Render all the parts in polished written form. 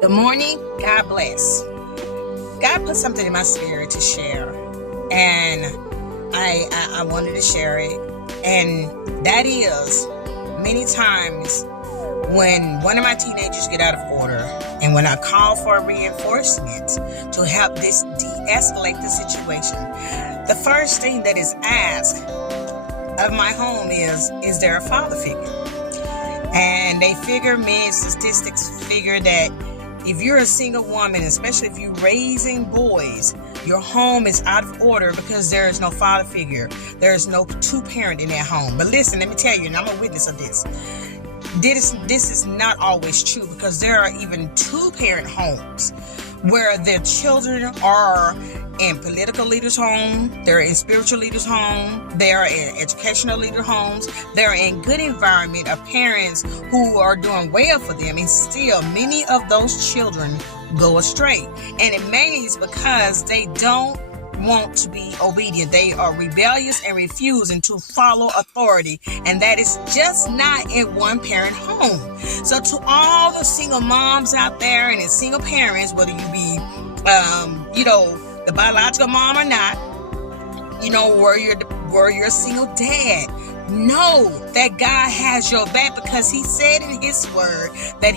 Good morning. God bless. God put something in my spirit to share, and I wanted to share it. And that is, many times when one of my teenagers get out of order, and when I call for reinforcement to help this de-escalate the situation, the first thing that is asked of my home is there a father figure? And they figure, statistics figure that if you're a single woman, especially if you're raising boys, your home is out of order because there is no father figure. There is no two-parent in that home. But listen, let me tell you, and I'm a witness of this. This is not always true, because there are even two-parent homes where the children are in political leaders' home, they're in spiritual leaders' home, they're in educational leader homes, they're in good environment of parents who are doing well for them, and still many of those children go astray. And it mainly is because they don't want to be obedient. They are rebellious and refusing to follow authority, and that is just not in one parent home. So to all the single moms out there and the single parents, whether you be the biological mom or not, or you're a single dad, know that God has your back, because he said in his word that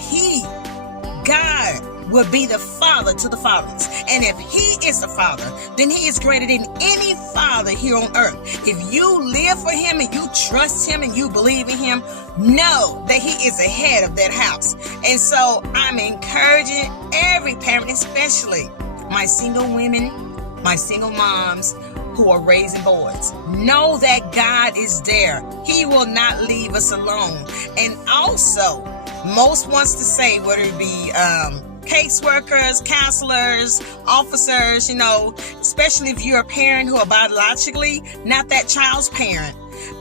God will be the father to the fatherless. And if he is the father, then he is greater than any father here on earth. If you live for him and you trust him and you believe in him, know that he is the head of that house. And so I'm encouraging every parent, especially my single women, my single moms who are raising boys, know that God is there. He will not leave us alone. And also, most wants to say, whether it be caseworkers, counselors, officers, especially if you're a parent who are biologically not that child's parent,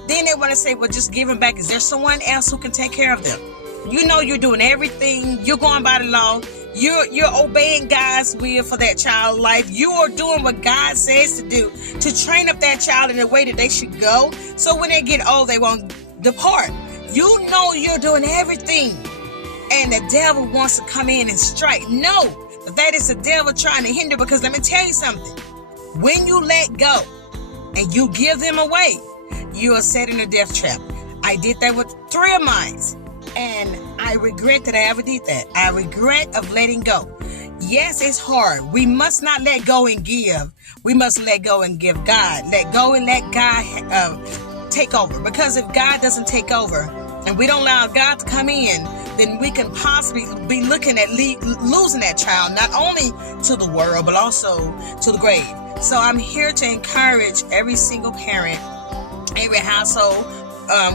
then they want to say, well, just give them back. Is there someone else who can take care of them? You're doing everything. You're going by the law. You're obeying God's will for that child's life. You are doing what God says to do to train up that child in the way that they should go. So when they get old, they won't depart. You're doing everything. And the devil wants to come in and strike. No, that is the devil trying to hinder, because let me tell you something. When you let go and you give them away, you are setting a death trap. I did that with 3 of mine, and I regret that I ever did that. I regret of letting go. Yes, it's hard. We must not let go and give. We must let go and give God. Let go and let God take over. Because if God doesn't take over and we don't allow God to come in, then we can possibly be looking at losing that child, not only to the world, but also to the grave. So I'm here to encourage every single parent, every household,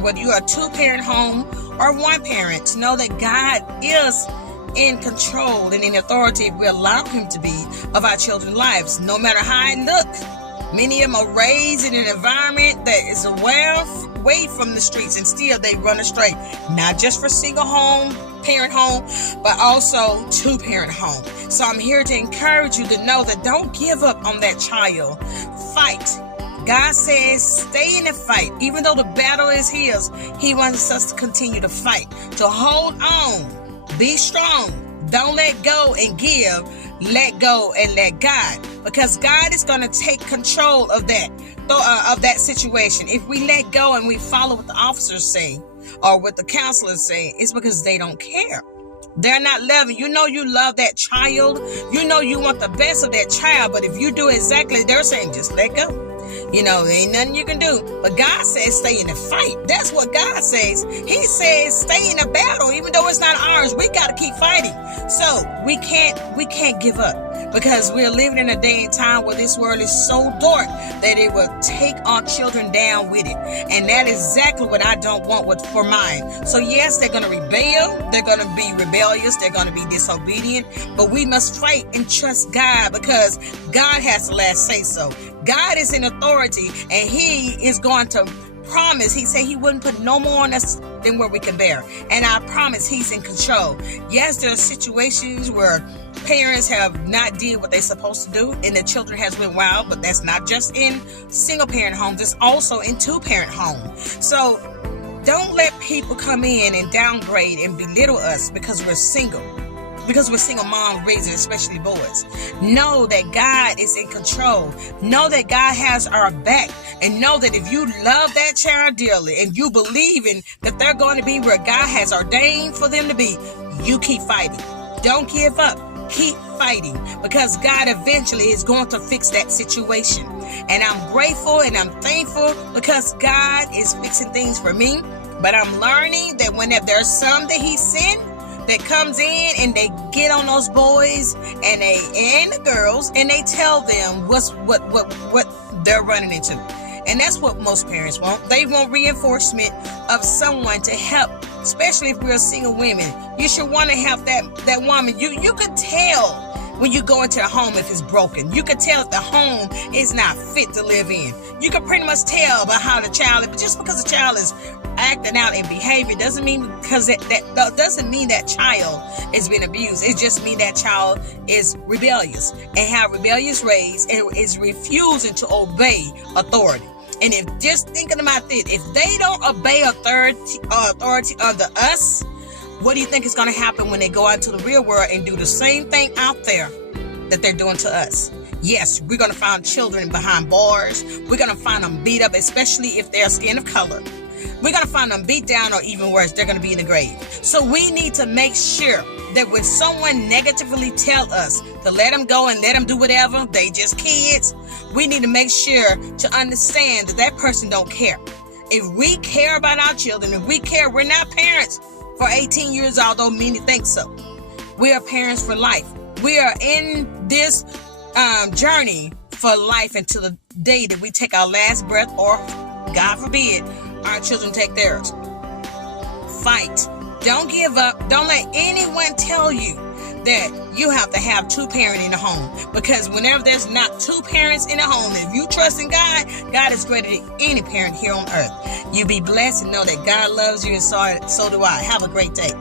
whether you are a two-parent home or one parent, to know that God is in control and in authority, if we allow him to be, of our children's lives, no matter how it looks. Many of them are raised in an environment that is away from the streets, and still they run astray. Not just for single parent home, but also two-parent home. So I'm here to encourage you to know that don't give up on that child. Fight. God says stay in the fight. Even though the battle is his, he wants us to continue to fight, to hold on, be strong. Don't let go and give. Let go and let God, because God is going to take control of that situation. If we let go and we follow what the officers say or what the counselors say, it's because they don't care. They're not loving. You love that child. You want the best of that child. But if you do exactly, they're saying, just let go. There ain't nothing you can do. But God says stay in the fight. That's what God says. He says stay in the battle. Even though it's not ours, we got to keep fighting. So we can't give up, because we're living in a day and time where this world is so dark that it will take our children down with it. And that is exactly what I don't want for mine. So yes, they're going to rebel. They're going to be rebellious. They're going to be disobedient. But we must fight and trust God, because God has the last say so. God is in authority, and he is going to promise. He said he wouldn't put no more on us than what we can bear. And I promise he's in control. Yes, there are situations where parents have not did what they're supposed to do and the children has went wild, but that's not just in single parent homes. It's also in two parent homes. So don't let people come in and downgrade and belittle us because we're single. because we're single moms raising, especially boys. Know that God is in control. Know that God has our back. And know that if you love that child dearly and you believe in that they're going to be where God has ordained for them to be, you keep fighting. Don't give up. Keep fighting, because God eventually is going to fix that situation. And I'm grateful and I'm thankful because God is fixing things for me. But I'm learning that whenever there's some that He sent that comes in and they get on those boys and the girls and they tell them what they're running into. And that's what most parents want. They want reinforcement of someone to help, especially if we're single women. You should want to have that woman. You could tell when you go into a home if it's broken. You could tell if the home is not fit to live in. You can pretty much tell about how the child is. But just because the child is acting out in behavior doesn't mean that doesn't mean that child is being abused. It just means that child is rebellious and have rebellious ways and is refusing to obey authority. And if just thinking about this, if they don't obey authority under us, what do you think is going to happen when they go out into the real world and do the same thing out there that they're doing to us? Yes, we're going to find children behind bars. We're going to find them beat up, especially if they're skin of color. We're going to find them beat down, or even worse, they're going to be in the grave. So we need to make sure that when someone negatively tell us to let them go and let them do whatever, they just kids, we need to make sure to understand that that person don't care. If we care about our children, if we care, we're not parents for 18 years, although many think so. We are parents for life. We are in this journey for life until the day that we take our last breath, or God forbid, our children take theirs. Fight. Don't give up. Don't let anyone tell you that you have to have two parents in the home. Because whenever there's not two parents in the home, if you trust in God, God is greater than any parent here on earth. You be blessed and know that God loves you, and so do I. Have a great day.